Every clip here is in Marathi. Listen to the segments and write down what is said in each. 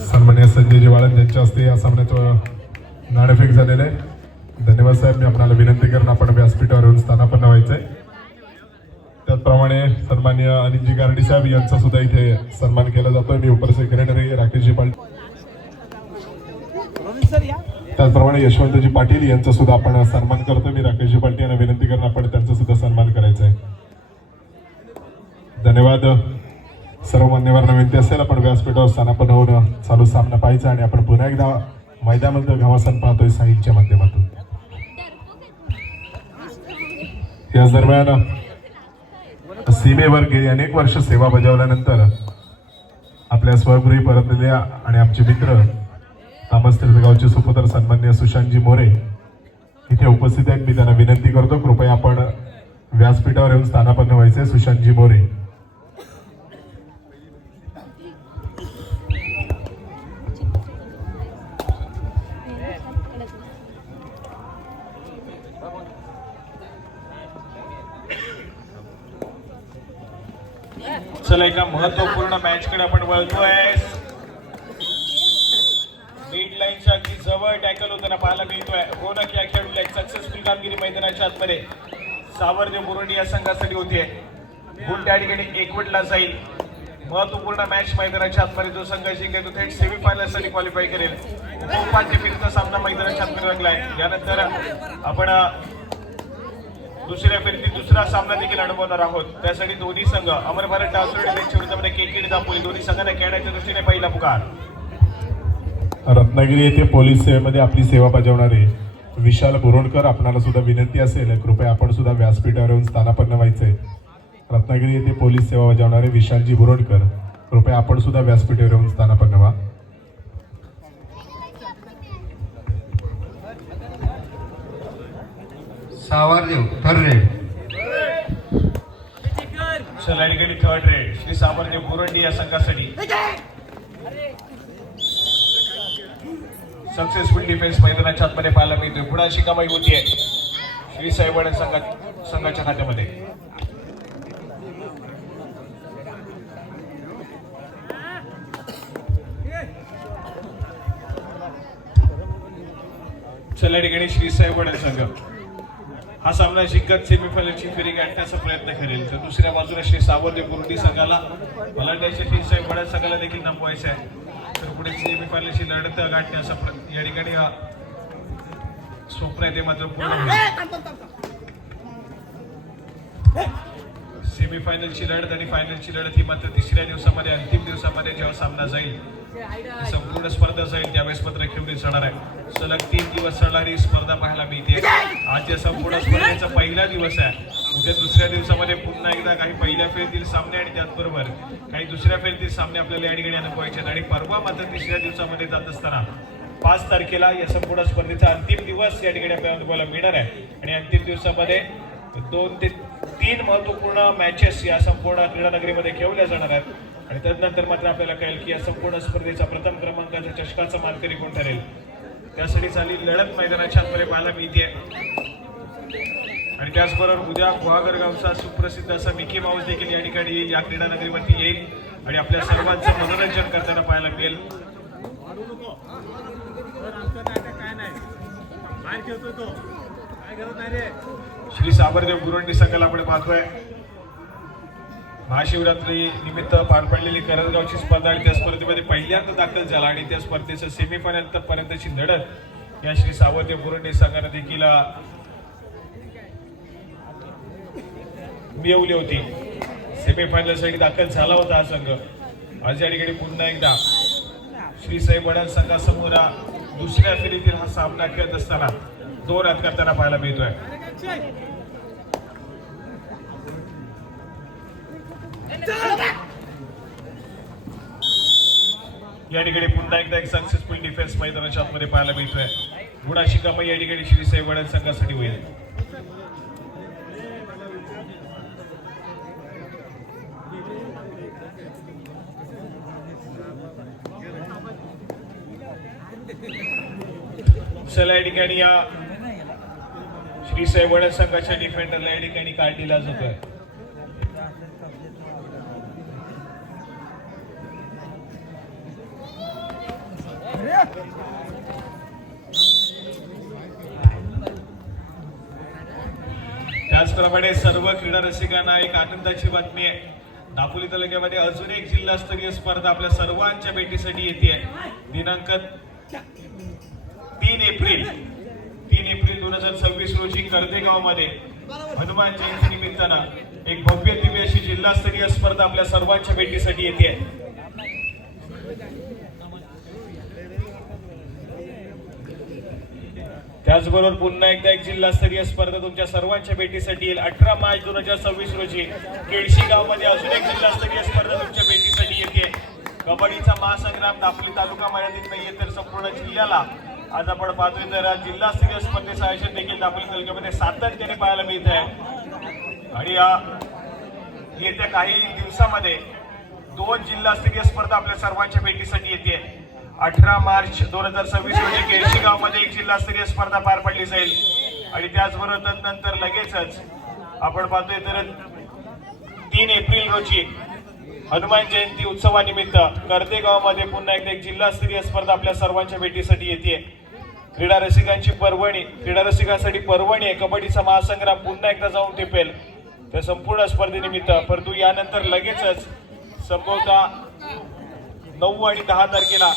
सन्माननीय संजय वाळन यांच्या हस्ते या सामन्याचं नाणेफेक झालेलं आहे। धन्यवाद साहेब। मी आपल्याला विनंती करून आपण व्यासपीठावर येऊन स्थानापन्न व्हायचंय। त्याचप्रमाणे सन्माननीय अनिलजी गारडी साहेब यांचा सुद्धा इथे सन्मान केला जातोय। मी उपसेक्रेटरी राकेशजी पाटील, त्याचप्रमाणे यशवंतजी पाटील यांचा सुद्धा आपण सन्मान करतो। मी राकेशजी पाटील यांना विनंती करून आपण त्यांचा सुद्धा सन्मान करायचा आहे। धन्यवाद। सर्व मान्यवरांना विनंती असेल आपण व्यासपीठावर स्थानापन्न होऊन चालू सामना पाहायचा आणि आपण पुन्हा एकदा मैदानामध्ये घमासान पाहतोय साहिलच्या माध्यमातून। याच दरम्यान सीमेवर गेली अनेक वर्ष सेवा बजावल्यानंतर आपल्या स्वगृही परतलेल्या आणि आमचे मित्र तामस तीर्थगावचे सुपुत्र सन्माननीय सुशांतजी मोरे इथे उपस्थित आहेत। मी त्यांना विनंती करतो कृपया आपण व्यासपीठावर येऊन स्थानापन्न व्हायचे। सुशांतजी मोरे चला एका महत्वपूर्ण मॅच कडे आपण वळतोय। मिड लाईनच्या अगदी जवळ टॅकल होताना पाहायला मिळतोय। हो ना, या खेळाडूला एक सक्सेसफुल कामगिरी मैदानाच्या आतमध्ये सावर्डे बुरुंडी या संघासाठी होतीये। गुण त्या ठिकाणी एकवटला जाईल। महत्वपूर्ण मॅच मैदानाच्या आतमध्ये जो संघ जिंकेल तो थेट सेमीफायनल साठी क्वालिफाय करेल। उपांत्यफेरीचा सामना मैदानाच्या आतमध्ये रंगलाय। यानंतर आपण दुसऱ्या फेरीतील दुसरा सामना देखील अनुभवणार आहोत। त्यासाठी दोन्ही संघ अमर भारत टासोडे विरुद्ध केकेडी दापोली दोन्ही संघांना खेळण्याच्या दृष्टीने पहिला पुकार। रत्नागिरी येथे पोलीस सेवेमध्ये आपली सेवा बजावणारे विशाल बोरोणकर आपणाला सुद्धा विनंती असेल कृपया आपण सुद्धा व्यासपीठावर येऊन स्थानापन्न व्हायचे। रत्नागिरी येथे पोलीस सेवा बजावणारे विशालजी बोरोणकर कृपया आपण सुद्धा व्यासपीठावर येऊन स्थानापन्न व्हा। Savardev third raid. चला ठिकाणी third raid Shri Savarde Burundi या संघासाठी सक्सेसफुल डिफेन्स मैदानाच्या आतमध्ये पाहायला मिळतोय। पुन्हा अशी कमाई होतीये श्री साईवाडा संघाच्या खात्यामध्ये। चला ठिकाणी श्री साईवाडा संघ हा सामना जिंकत सेमीफायनलची फेरी गाठण्याचा प्रयत्न करेल। तर दुसऱ्या बाजूला श्री सावर्डे बुरुंडी संघाला बलाढ्याच्या श्री साईवाडा संघाला देखील नमवायचं आहे। तर पुढे सेमीफायनलची लढत गाठण्याचा या ठिकाणी स्वप्न आहे ते मात्र पूर्ण होईल। सेमीफायनलची लढत आणि फायनलची लढत ही मात्र तिसऱ्या दिवसामध्ये अंतिम दिवसामध्ये जेव्हा सामना जाईल संपूर्ण स्पर्धा जाईल त्यावेळेस मात्र खेळली जाणार आहे। सलग 3 दिवस चालणारी स्पर्धा पाहायला मिळते। आज या संपूर्ण स्पर्धेचा पहिला दिवस आहे। उद्या दुसऱ्या दिवसामध्ये पुन्हा एकदा काही पहिल्या फेरीतील सामने आणि त्याचबरोबर काही दुसऱ्या फेरीतील सामने आपल्याला या ठिकाणी अनुभवायचे आणि परवा मात्र तिसऱ्या दिवसामध्ये जात असताना 5 तारखेला या संपूर्ण स्पर्धेचा अंतिम दिवस या ठिकाणी आपल्याला अनुभवायला मिळणार आहे। आणि अंतिम दिवसामध्ये 2 ते 3 महत्वपूर्ण मॅचेस या संपूर्ण क्रीडा नगरीमध्ये खेळवल्या जाणार आहेत। आणि त्यानंतर मात्र आपल्याला कळेल की या संपूर्ण स्पर्धेचा प्रथम क्रमांकाचा चषकाचा मानकरी कोण ठरेल। त्यासाठी झालेली लढत मैदानाच्या आतमध्ये पाहायला मिळते। आणि त्याचबरोबर उद्या गुहागर गावचा सुप्रसिद्ध असा मिकी माऊस देखील या ठिकाणी या क्रीडा नगरीवरती येईल आणि आपल्या सर्वांचं मनोरंजन करताना पाहायला मिळेल। श्री सावर्डे बुरुंडी संघाला आपण पाहतोय। महाशिवरात्री निमित्त पार पडलेली करंजगावची स्पर्धा आणि त्या स्पर्धेमध्ये पहिल्यांदा दाखल झाला आणि त्या स्पर्धेचं सेमीफायनल पर्यंतची लढत या श्री सावर्डे बुरुंडी संघाने देखील मिळवली होती। सेमीफायनल साठी दाखल झाला होता हा संघ। आज या ठिकाणी पुन्हा एकदा श्री साईवाडा संघासमोर दुसऱ्या फेरीतील हा सामना खेळत असताना 2 रन करताना पाहायला मिळतोय। या ठिकाणी पुन्हा एकदा एक सक्सेसफुल डिफेन्स मैदानाच्या आतमध्ये पाहायला मिळतोय। गुणाची कमाई या ठिकाणी श्री साईवाडा संघासाठी होईल। चला या ठिकाणी या श्री साई वडद संघाच्या डिफेंडरला या ठिकाणी कार्ड दिला जातोय. त्याचप्रमाणे सर्व क्रीडा रसिकांना एक आनंदाची बातमी आहे. दापोली तालुक्यामध्ये अजून एक जिल्हास्तरीय स्पर्धा आपल्या सर्वांच्या भेटीसाठी येते. दिनांक 3 एप्रिल 2026 रोजी कर्देगावमध्ये हनुमान जयंती निमित्तानं एक भव्य दिव्य अशी जिल्हास्तरीय स्पर्धा आपल्या सर्वांच्या भेटीसाठी येते. त्याचबरोबर पुन्हा एकदा एक जिल्हास्तरीय स्पर्धा तुमच्या सर्वांच्या भेटीसाठी येईल. 18 मार्च 2026 रोजी केळशी गावमध्ये अजून एक जिल्हास्तरीय स्पर्धा तुमच्या भेटीसाठी येते. कबड्डीचा महासंग्राम दापोली तालुका मर्यादित नाहीये तर संपूर्ण जिल्ह्याला आज आपण पाहतोय तर जिल्हास्तरीय स्पर्धेचं आयोजन देखील दापोली तालुक्यामध्ये सातत्याने पाहायला मिळत आहे. आणि येत्या काही दिवसामध्ये 2 जिल्हास्तरीय स्पर्धा आपल्या सर्वांच्या भेटीसाठी येते. 18 मार्च 2026 रोजी केळशी गावमध्ये एक जिल्हास्तरीय स्पर्धा पार पडली जाईल. आणि त्याचबरोबर तदनंतर लगेचच आपण पाहतोय तर 3 एप्रिल रोजी हनुमान जयंती उत्सवानिमित्त कर्देगावमध्ये पुन्हा एकदा एक जिल्हास्तरीय स्पर्धा आपल्या सर्वांच्या भेटीसाठी येते. क्रीडा रसिकांसाठी पर्वणी आहे. कबड्डीचा महासंग्राम पुन्हा एकदा जाऊन टिपेल त्या संपूर्ण स्पर्धेनिमित्त. परंतु यानंतर लगेचच संभवतः 9 आणि 10 तारखेला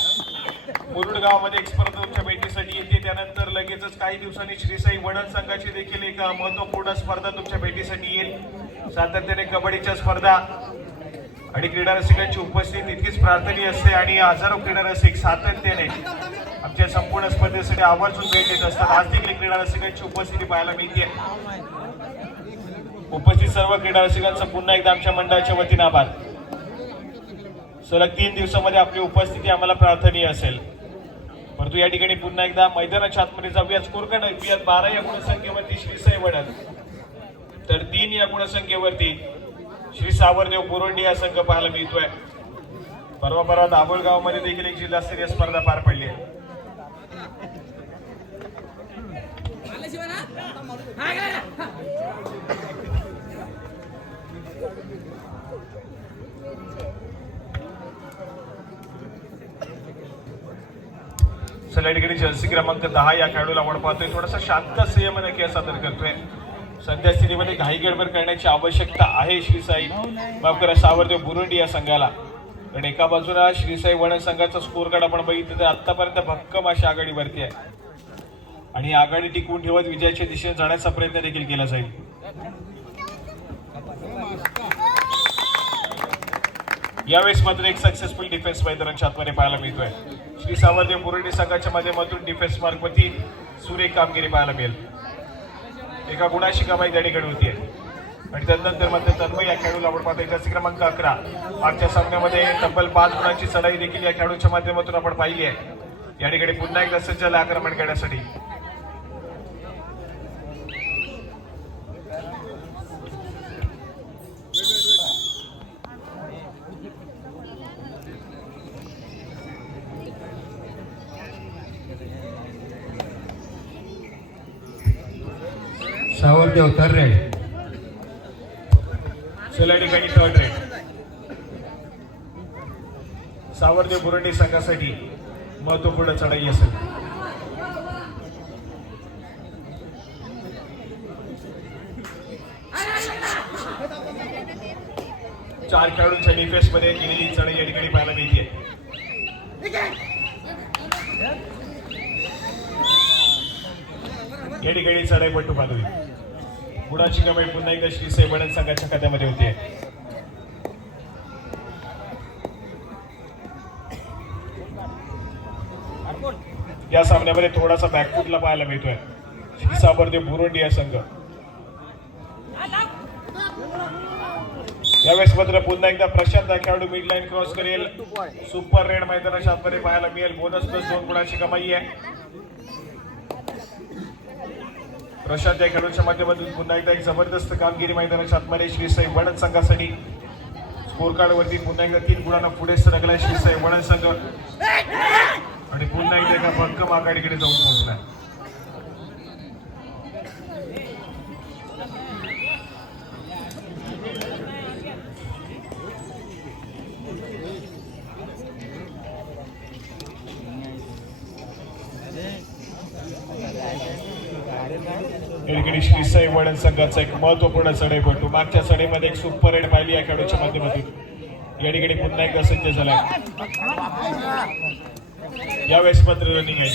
मुरुड गावामध्ये एक स्पर्धा तुमच्या भेटीसाठी येते. त्यानंतर लगेचच काही दिवसांनी श्री साई वडद संघाची देखील एक महत्वपूर्ण स्पर्धा तुमच्या भेटीसाठी येईल. सातत्याने कबड्डीच्या स्पर्धा आणि क्रीडा रसिकांची उपस्थिती तितकीच प्रार्थनीय असते आणि हजारो क्रीडा रसिक सातत्याने आमच्या संपूर्ण स्पर्धेसाठी आवर्जून भेट देत असतात. आज देखील क्रीडा रसिकांची उपस्थिती पाहायला मिळते. उपस्थित सर्व क्रीडा रसिकांचं पुन्हा एकदा आमच्या मंडळाच्या वतीने आभार. सलग 3 दिवसामध्ये आपली उपस्थिती आम्हाला प्रार्थनीय असेल. परंतु या ठिकाणी पुन्हा एकदा मैदानाच्या आतमध्ये जाऊया. स्कोर कार्ड ऐकूयात. 12 या गुणसंख्येवरती श्री साई वडद तर 3 या गुणसंख्येवरती श्री सावरदेव बुरोंडी हा संघ पाहायला मिळतोय. परवा दाभोळगावमध्ये देखील एक जिल्हास्तरीय स्पर्धा पार पडली आहे. चला या ठिकाणी जर्सी क्रमांक 10 या खेळाडूला आपण पाहतोय थोडासा शांत संयमाने खेळ सादर करतोय. सध्या स्थितीमध्ये घाई गडबड करण्याची आवश्यकता आहे श्री साई माफ करा सावरदेव बुरुंडी या संघाला. कारण एका बाजूला श्री साई वडद संघाचा स्कोर कार्ड आपण बघितलं तर आतापर्यंत भक्कम अशी आघाडीवरती आहे आणि आघाडी टिकवून ठेवत विजयाच्या दिशेने जाण्याचा प्रयत्न देखील केला जाईल. यावेळेस मात्र एक सक्सेसफुल डिफेन्स मैदानाच्या आतमध्ये पाहायला मिळतोय. श्री सावरदेव बुरुंडी संघाच्या माध्यमातून डिफेन्स मार्कवरती सुरेख कामगिरी पाहायला मिळेल. एका गुणाची कमाई त्या ठिकाणी होतीये. आणि त्यानंतर मात्र तन्मय या खेळाडूला आपण पाहतोय जर्सी क्रमांक 11 मागच्या सामन्यामध्ये तब्बल 5 गुणांची चढाई देखील या खेळाडूच्या माध्यमातून आपण पाहिली आहे. या ठिकाणी पुन्हा एकदा सज्ज झाला आक्रमण करण्यासाठी. सावरदेव थर्ड रेड. चला ठिकाणी थर्ड रेड सावरदेव बुरुंडी संघासाठी महत्वपूर्ण चढाई असेल. चार खेळाडूंच्या डिफेन्स मध्ये केलेली चढाई या ठिकाणी पाहायला मिळते. या ठिकाणी चढाई पट्टू पाहतोय. गुणाची कमाई पुन्हा एकदा श्री साई वडद संघाच्या खात्यामध्ये होते. या सामन्यामध्ये थोडासा बॅकफुटला पाहायला मिळतोय श्री सावरदेव बुरुंडी या संघ. यावेळेस मात्र पुन्हा एकदा प्रशांत खेळाडू मिड लाईन क्रॉस करेल. सुपर रेड मैदानाच्या आतमध्ये पाहायला मिळेल. बोनस प्लस 2 गुणाची कमाई आहे. प्रशांत या खेळाडूच्या माध्यमातून पुन्हा एकदा एक जबरदस्त कामगिरी मैदानाच्या आतमध्ये श्री साई वडद संघासाठी. स्कोर कार्ड वरती पुन्हा एकदा 3 गुणांना पुढे सरकलाय श्री साई वडद संघ आणि पुन्हा एकदा एका भक्कम आघाडीकडे जाऊन पोहोचलाय. ठिकाणी श्री साई वडन संघाचा एक महत्वपूर्ण चढाईपटू मागच्या चढाईमध्ये एक सुपर रेड पाहिली या खेळाडूच्या माध्यमातून या ठिकाणी पुन्हा एकदा सज्ज झालाय. यावेळेस मात्र रनिंग आहे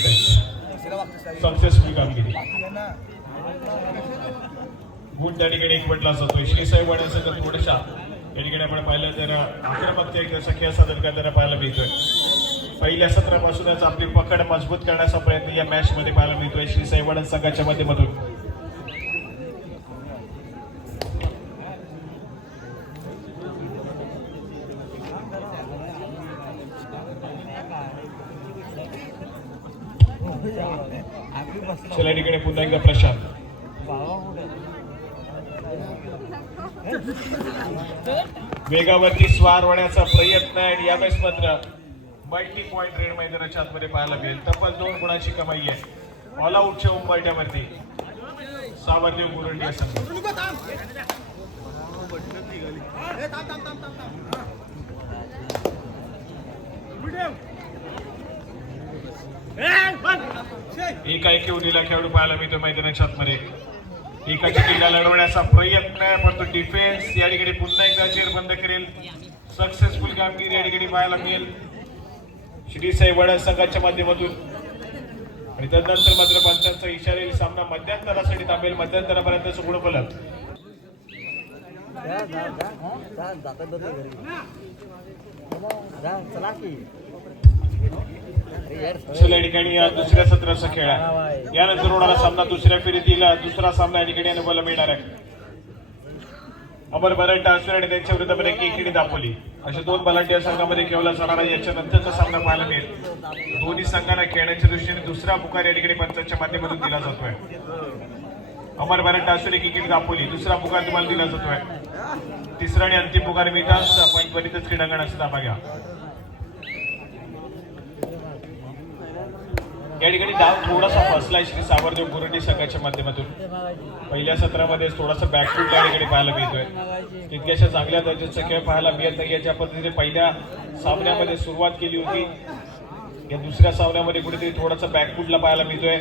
सक्सेसफुल कामगिरी गुण त्या ठिकाणी एक म्हटला जातोय. श्री साई वडन संघ थोड्याशा या ठिकाणी आपण पाहिलं तर आक्रमकता एक खेळ सादर करताना पाहायला मिळतोय. पहिल्या सत्रापासूनच आपली पकड मजबूत करण्याचा प्रयत्न या मॅच मध्ये पाहायला मिळतोय श्री साई वडन संघाच्या माध्यमातून. चला ठिकाणी पुन्हा एकदा प्रशांत वेगावरती स्वार होण्याचा प्रयत्न आणि यावेळेस मात्र मल्टी पॉइंट रेड मैदानाच्या आतमध्ये पाहायला मिळेल. तब्बल 2 गुणांची कमाई आहे ऑल आउटच्या उंबरठ्यावरती सावरदेव गुरुंडी या संघ. एकाएकी उडीला खेळाडू पाहायला मिळतो मैदानाच्या आतमध्ये. एकाची किल्ला लढवण्याचा प्रयत्न आहे पण तो डिफेन्स या ठिकाणी पुन्हा एकदा चेर बंद करेल. सक्सेसफुल कामगिरी या ठिकाणी पाहायला मिळेल श्री साई वडन संघाच्या माध्यमातून. आणि त्यानंतर मात्र पंचांचा इशारा येईल सामना मध्यंतरासाठी थांबेल. मध्यंतरापर्यंत गुण फलक या ठिकाणी या दुसऱ्या सत्राचा खेळ आहे. यानंतर होणारा सामना दुसऱ्या फेरीतील दुसरा सामना या ठिकाणी अनुभवायला मिळणार आहे. अमर बरट असुर आणि त्यांच्या विरुद्ध एकीकडे दापोली अशा 2 बलाढ्य संघामध्ये खेळला जाणारा याच्या नंतरचा सामना पाहायला मिळेल. दोन्ही संघांना खेळण्याच्या दृष्टीने दुसरा पुकार या ठिकाणी पंचांच्या माध्यमातून दिला जातोय. अमर बरट असुर एकीकडे दापोली दुसरा पुकार तुम्हाला दिला जातोय. तिसरा आणि अंतिम पुकार मिळताच आपण त्वरितच क्रीडांगण असं दाबा घ्या. या ठिकाणी डाव थोडासा फसलाय श्री सावरदेव गुरुंडी संघाच्या माध्यमातून. पहिल्या सत्रामध्ये थोडासा बॅकफूट या ठिकाणी पाहायला मिळतोय. तितक्याशा चांगल्या दर्जाचा खेळ पाहायला मिळत नाही. याच्या पद्धतीने पहिल्या सामन्यामध्ये सुरुवात केली होती. या दुसऱ्या सामन्यामध्ये कुठेतरी थोडासा बॅकफूटला पाहायला मिळतोय.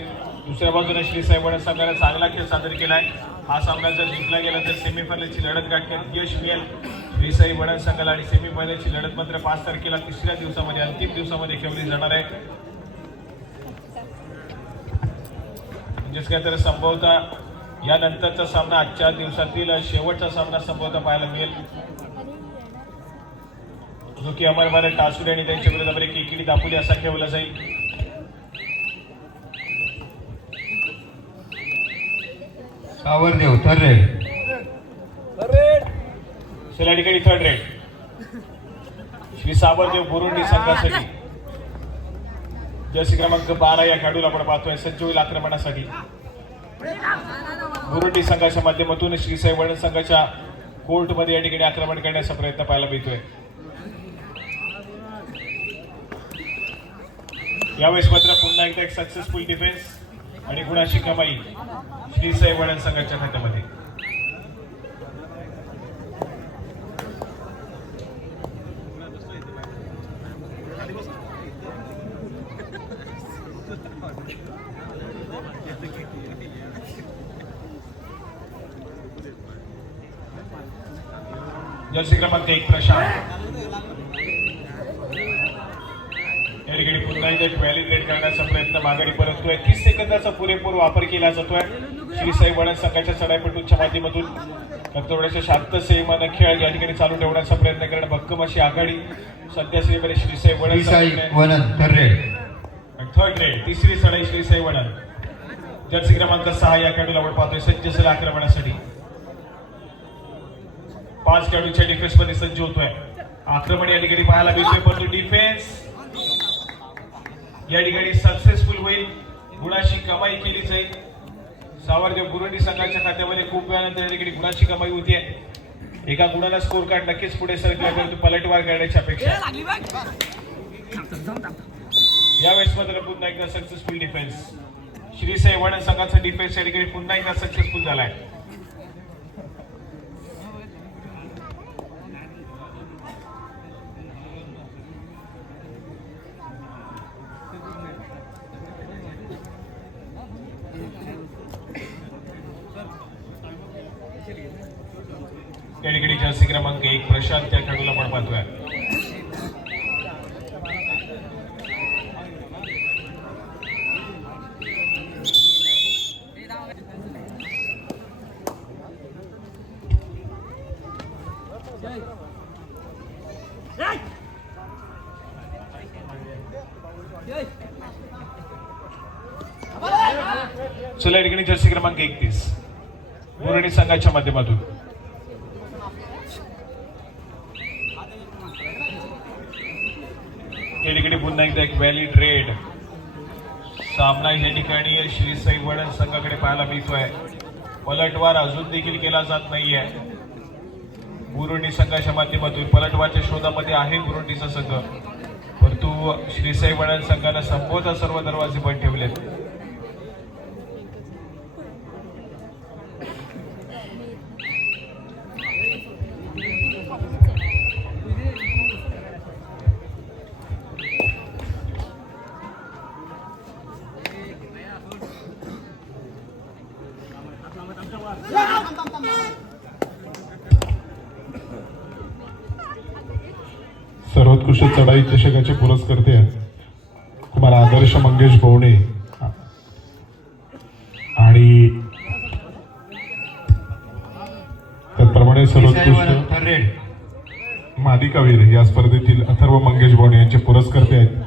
दुसऱ्या बाजूने श्री साई वडन संघाने चांगला खेळ सादर केलाय. हा सामना जर जिंकला गेला तर सेमीफायनलची लढत गाठण्यात यश मिळेल श्री साई वडन संघाला. आणि सेमीफायनलची लढत मात्र 5 तारखेला तिसऱ्या दिवसामध्ये अंतिम दिवसामध्ये खेळली जाणार आहे. म्हणजेच काय तर संभवतः यानंतरचा सामना आजच्या दिवसातील शेवटचा सामना संभवतः पाहायला मिळेल जो की अमर बरट टासुरे आणि त्यांच्या विरोधात एकीकडे दापोली असा खेळला जाईल. सावरदेव थर्ड रेड. चला ठिकाणी थर्ड रेड श्री सावरदेव गुरुंडी संघासाठी जर्सी क्रमांक 12 या खेळाडूला आपण पाहतोय सज्ज होईल आक्रमणासाठी. गुरुंडी संघाच्या माध्यमातून श्री साई वडन संघाच्या कोर्टमध्ये या ठिकाणी आक्रमण करण्याचा प्रयत्न पाहायला मिळतोय. यावेळेस मात्र पुन्हा एकदा एक सक्सेसफुल डिफेन्स आणि गुणाची कमाई श्री साई वडन संघाच्या खात्यामध्ये. जर्सी क्रमांक 1 प्रशांत या ठिकाणी पुन्हा एकदा व्हॅलिडेट करण्याचा प्रयत्न माघारी परततोय. 30 सेकंदाचा पुरेपूर वापर केला जातोय श्री साई वडन संघाच्या चढाईपटूंच्या माध्यमातून. थोड्याशा शांत संयमानं खेळ या ठिकाणी चालू ठेवण्याचा प्रयत्न करणं भक्कम अशी आघाडी सध्या Shri Sai Vadan third raid. Third raid तिसरी चढाई श्री साई वडन. जर्सी क्रमांक 6 या खेळाडूला आपण पाहतोय सज्ज झाला आक्रमणासाठी. 5 खेळाडूच्या डिफेन्स मध्ये सज्ज होतोय. आक्रमण या ठिकाणी पाहायला मिळतोय परंतु डिफेन्स या ठिकाणी सक्सेसफुल होईल. गुणाची कमाई केली जाईल. सावरदेव गुरुंडी संघाच्या खात्यामध्ये खूप वेळानंतर या ठिकाणी गुणाची कमाई होतीये. एका गुणाला स्कोर कार्ड नक्कीच पुढे सरकला परंतु पलटवार करण्याची अपेक्षा. यावेळेस मात्र पुन्हा एकदा सक्सेसफुल डिफेन्स श्री साई वडन संघाचा डिफेन्स या ठिकाणी पुन्हा एकदा सक्सेसफुल झालाय. त्या ठिकाणी जर्सी क्रमांक 1 प्रशांत त्या खेळाडूला आपण पाहतोय. चला या ठिकाणी जर्सी क्रमांक 31 मुरणी संघाच्या माध्यमातून या ठिकाणी पुन्हा एकदा एक व्हॅलिड रेड सामना या ठिकाणी श्री साई वडन संघाकडे पाहायला मिळतोय. पलटवार अजून देखील केला जात नाहीये. बुरुंडी संघाच्या माध्यमातून पलटवारच्या शोधामध्ये आहे बुरुंडीचा संघ, परंतु श्री साई वडन संघानं संभवता सर्व दरवाजे बंद ठेवलेत. सर्वोत्कृष्ट चढाई चषकाचे पुरस्कर्ते कुमार आदर्श मंगेश भवणे आणि त्याचप्रमाणे सर्वोत्कृष्ट थर्रेड मादिकावीर या स्पर्धेतील अथर्व मंगेश भवणे यांचे पुरस्कर्ते आहेत.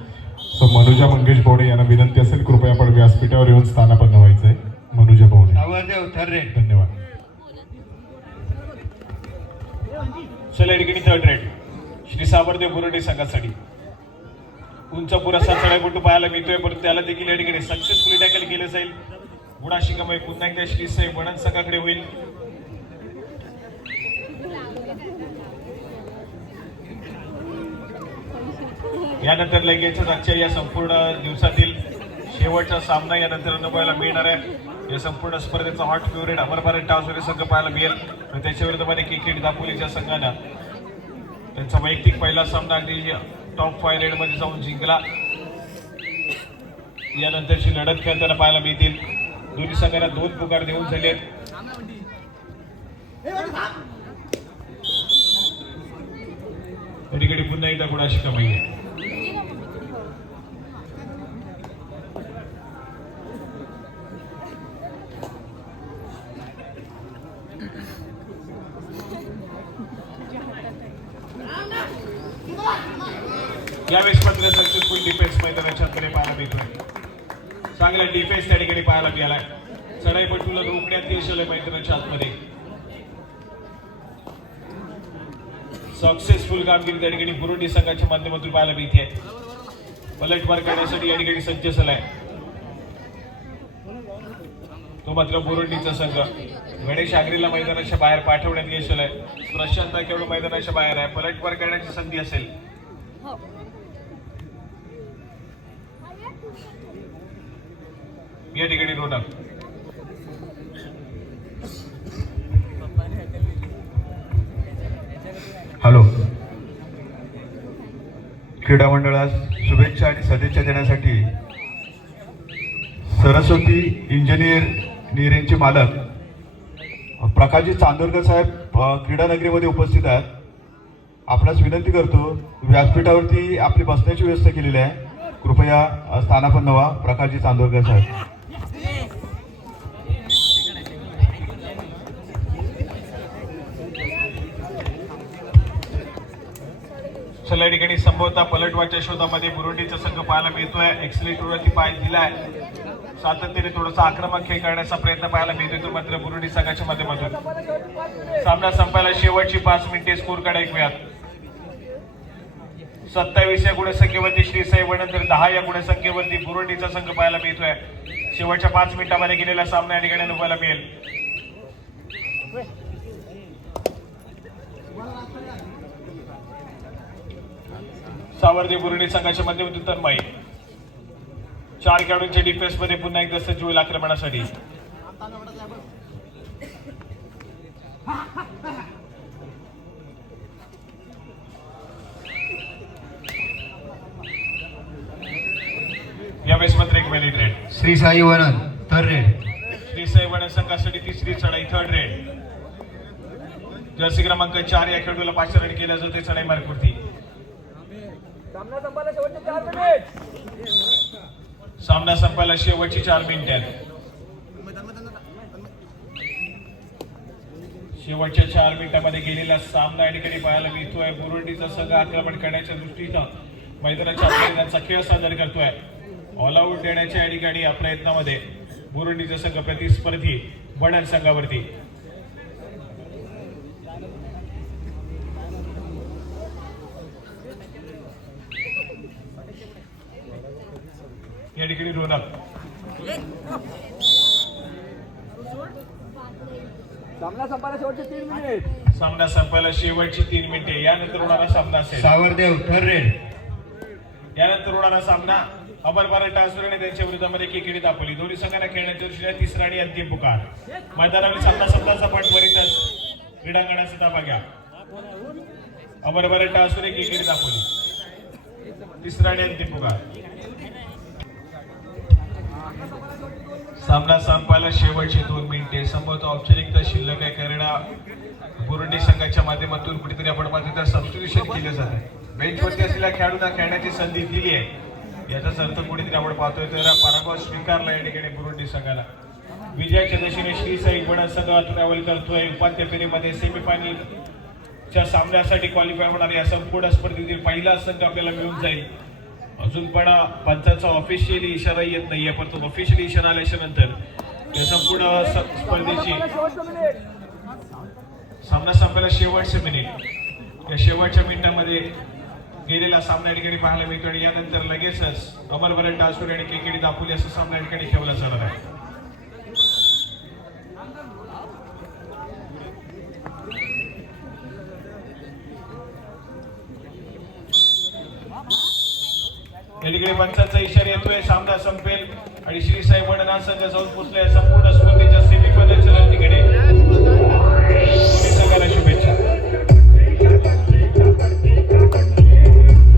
सो मनुजा मंगेश भवणे यांना विनंती असेल कृपया आपण व्यासपीठावर येऊन स्थानापन्न व्हायचंय. मनुजा भवणे, सावरदेव थर्रेड. धन्यवाद. चला या ठिकाणी थर्ड रेड श्री सावरदेव बुरुंडी संघासाठी उंच पुरस्कार चढाईपटू पाहायला मिळतोय, परंतु त्याला देखील या ठिकाणी सक्सेसफुली टॅकल केलं जाईल. गुणाशी कमाई पुन्हा एकदा श्री साई वडन संघाकडे होईल. यानंतर लगेचच आजच्या या संपूर्ण दिवसातील शेवटचा सामना यानंतर अनुभवायला मिळणार आहे. या संपूर्ण स्पर्धेचा हॉट फेवरेट अमर भारत टावसोरे संघ पाहायला मिळेल. त्याच्या विरोधामध्ये क्रिकेट दापोलीच्या संघानं त्यांचा वैयक्तिक पहिला सामना अगदी टॉप 5 रेड मध्ये जाऊन जिंकला. यानंतरची लढत खेळताना पाहायला मिळतील. दोन्ही संघांना 2 पुकार देऊन झाले. या ठिकाणी पुन्हा एकदा गुणाशी कमाई आहे. यावेळेस मात्र सक्सेसफुल डिफेन्स मैदानाच्या आतमध्ये पाहायला मिळतोय. चांगला डिफेन्स त्या ठिकाणी पाहायला मिळालाय. चढाईपटूला रोखण्यात यश आलंय मैदानाच्या आतमध्ये. सक्सेसफुल कामगिरी त्या ठिकाणी बुरुंडी संघाच्या माध्यमातून पाहायला मिळते. पलटवार करण्यासाठी या ठिकाणी सज्ज झालाय तो मात्र बुरुंडीचा संघ. गणेश आगरीला मैदानाच्या बाहेर पाठवण्यात यश आलंय. प्रशांत केवळ मैदानाच्या बाहेर आहे. पलटवार करण्याची संधी असेल. या ठिकाणी रोडा हॅलो, क्रीडा मंडळास शुभेच्छा आणि सदिच्छा देण्यासाठी सरस्वती इंजिनिअरिंगचे मालक प्रकाशजी चांदोरकर साहेब क्रीडा नगरीमध्ये उपस्थित आहेत. आपणास विनंती करतो, व्यासपीठावरती आपली बसण्याची व्यवस्था केलेली आहे. कृपया स्थानापन्न व्हा. प्रकाशजी चांदोरकर साहेब. चला या ठिकाणी संभवता पलटवारच्या शोधामध्ये बुरुंडीचा संघ पाहायला मिळतोय. एक्सिलेटरवरती पाय दिलाय. सातत्याने थोडासा आक्रमक खेळ करण्याचा प्रयत्न पाहायला मिळतोय तो मात्र बुरुंडी संघाच्या माध्यमातून. सामना संपायला शेवटची 5 मिनिटे स्कोर कार्ड ऐकूयात. 27 या गुणसंख्येवरती श्री साई वडन तर 10 या गुणसंख्येवरती बुरुंडीचा संघ पाहायला मिळतोय. शेवटच्या 5 मिनिटांमध्ये गेलेला सामना या ठिकाणी अनुभवायला मिळेल. सावरदेव बुरुंडी संघाच्या माध्यमातून तन्मय 4 खेळाडूंच्या डिफेन्स मध्ये पुन्हा एकदा सज्ज होईल आक्रमणासाठी. यावेळेस मात्र एक valid raid Shri Sai Vanan third raid. Shri Sai Vadan संघासाठी तिसरी चढाई थर्ड रेड. जर्सी क्रमांक 4 या खेळाडूला 5 रन केल्या जाते चढाई मार्कवरती. सामना संपायला शेवटची 4 मिनिटे आहेत. शेवटच्या 4 मिनिटांमध्ये गेलेला सामना या ठिकाणी पाहायला मिळतोय. बुरुंडीचा संघ आक्रमण करण्याच्या दृष्टीनं मैदानाच्या त्यांचा खेळ सादर करतोय. ऑल आऊट देण्याच्या या ठिकाणी या प्रयत्नामध्ये बुरुंडीचा संघ प्रतिस्पर्धी बनन संघावरती. या ठिकाणी रोनक सामना संपायला शेवटची 3 मिनिटे. यानंतर होणारा सामना असेल सावरदेव थर्रेड. यानंतर होणारा सामना अमर भारत टासुर आणि त्यांच्या विरोधामध्ये केकेडी दापोली. दोन्ही संघांना खेळण्याच्या दृष्टीने तिसरा आणि अंतिम पुकार. मैदानावर सामना संपल्याचा पाठ त्वरितच क्रीडांगणाचा ताबा घ्या. अमर भारत टासुर केकेडी दापोली. तिसरा आणि अंतिम पुकार. सामना संपायला शेवटची 2 मिनिटे. संभवतः औपचारिकता शिल्लक आहे. करडा बुरुंडी संघाच्या माध्यमातून कुठेतरी आपण पाहतो तर सबस्टिट्यूशन केले जाते. बेंचवरती असलेल्या खेळाडूंना खेळण्याची संधी दिली आहे. याचाच अर्थ कुठेतरी आपण पाहतोय तर पराभव स्वीकारला या ठिकाणी बुरुंडी संघाला. विजयाच्या दिशेने श्री साई बडा संघ ट्रॅव्हल करतोय. उपांत्य फेरीमध्ये सेमीफायनलच्या सामन्यासाठी क्वालिफाय होणारे या संपूर्ण स्पर्धेतील पहिला संघ आपल्याला मिळून जाईल. अजून पण पंचांचा ऑफिशियली इशारा येत नाहीये, पण तो ऑफिशियली इशारा आल्याच्या नंतर या संपूर्ण स्पर्धेची सामना संपायला शेवटचे मिनिट. या शेवटच्या मिनिटांमध्ये गेलेला सामना या ठिकाणी पाहायला मिळतो आणि यानंतर लगेचच अमर भारत टासुर आणि केकेडी दापोली असा सामना या ठिकाणी खेळला जाणार आहे. या ठिकाणी पंचांचा इशारा येतोय. सामना संपेल आणि श्री साई बडना संघ जाऊन पोहोचलाय संपूर्ण स्पर्धेच्या सेमीफायनलच्या रणनीतीकडे.